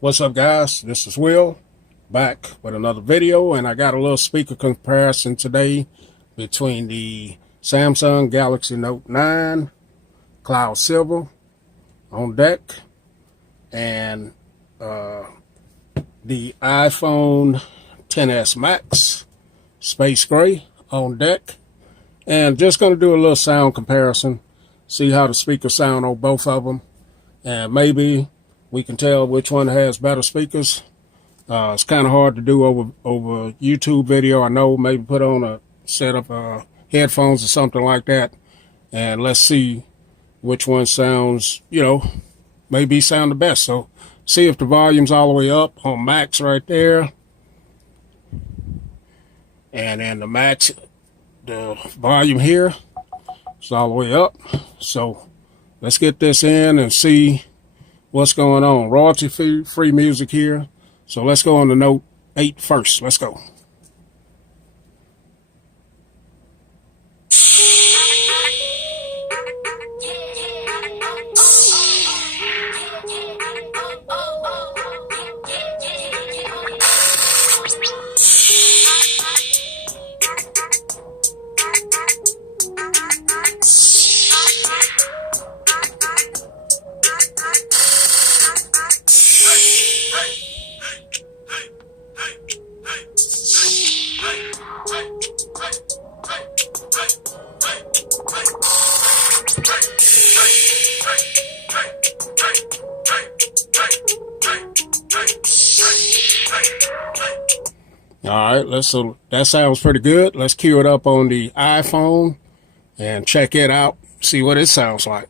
What's up, guys? This is Will, back with another video, and I got a little speaker comparison today between the Samsung Galaxy Note 9 Cloud Silver on deck and the iPhone XS Max Space Gray on deck. And just going to do a little sound comparison, see how the speakers sound on both of them, and maybe we can tell which one has better speakers. It's kind of hard to do over YouTube video. I know, maybe put on a set of headphones or something like that, and let's see which one sounds, maybe sound the best. So see if the volume's all the way up on max right there, and then the max, the volume here is all the way up. So let's get this in and see what's going on. Royalty free music here. So let's go on the Note 8 first. Let's go. All right, so that sounds pretty good. Let's cue it up on the iPhone and check it out, see what it sounds like.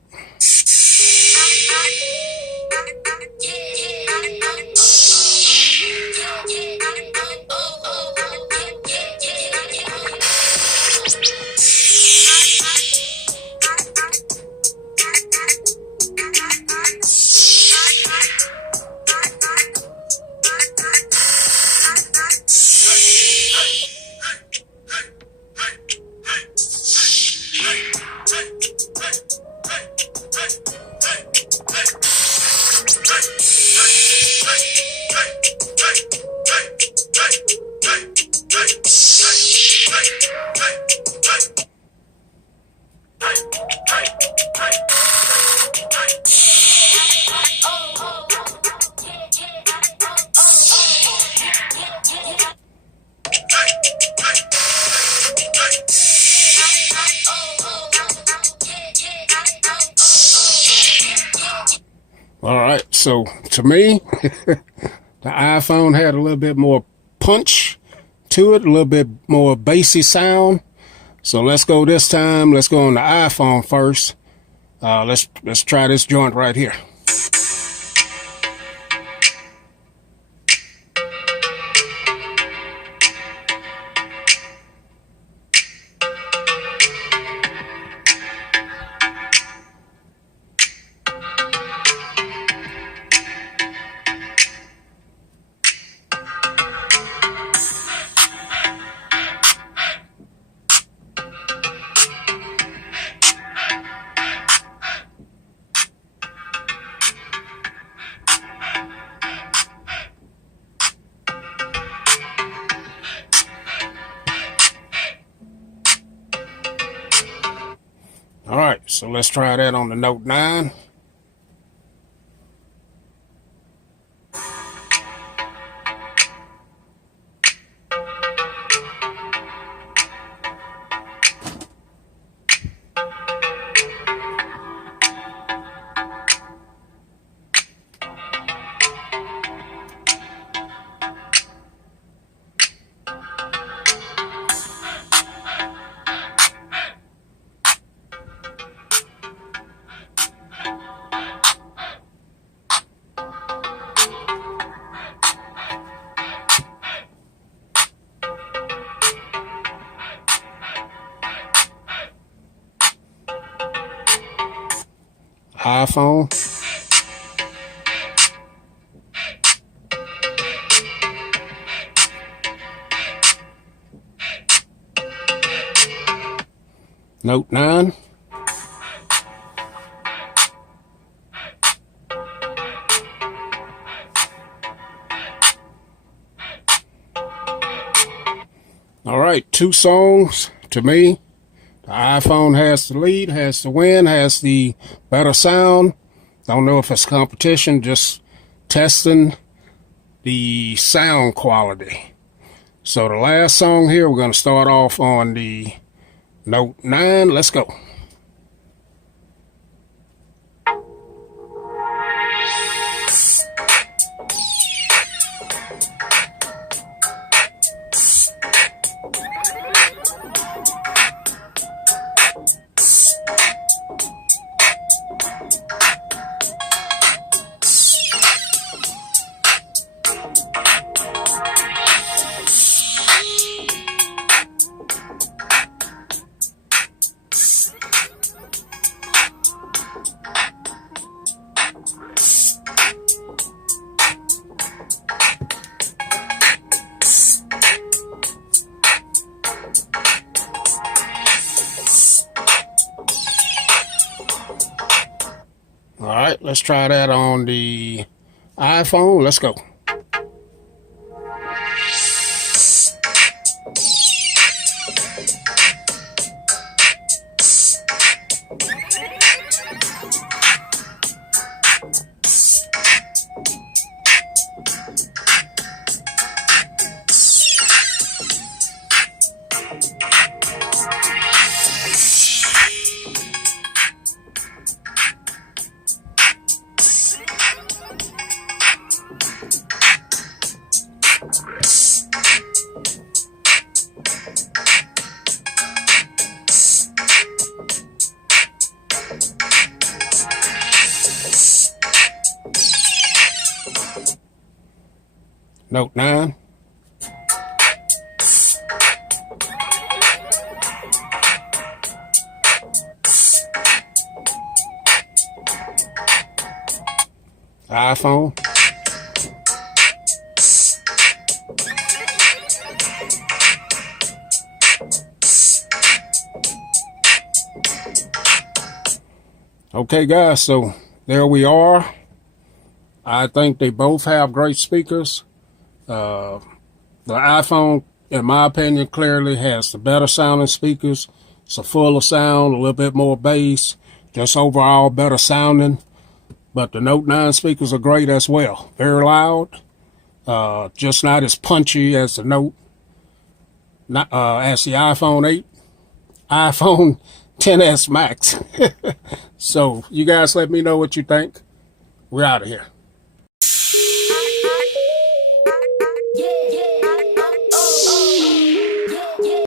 All right, so to me, the iPhone had a little bit more punch to it, a little bit more bassy sound. So let's go this time. Let's go on the iPhone first. Let's try this joint right here. All right, so let's try that on the Note 9. iPhone. Note 9. All right, two songs to me. The iPhone has the lead, has the win, has the better sound. Don't know if it's competition, just testing the sound quality. So the last song here, we're going to start off on the Note 9. Let's go. All right, let's try that on the iPhone. Let's go. Note 9. iPhone. Okay, guys, so there we are. I think they both have great speakers. The iPhone, in my opinion, clearly has the better sounding speakers. It's a fuller sound, a little bit more bass, just overall better sounding. But the Note 9 speakers are great as well. Very loud, just not as punchy as the as the iPhone 8, iPhone XS Max. So you guys let me know what you think. We're out of here. Yeah.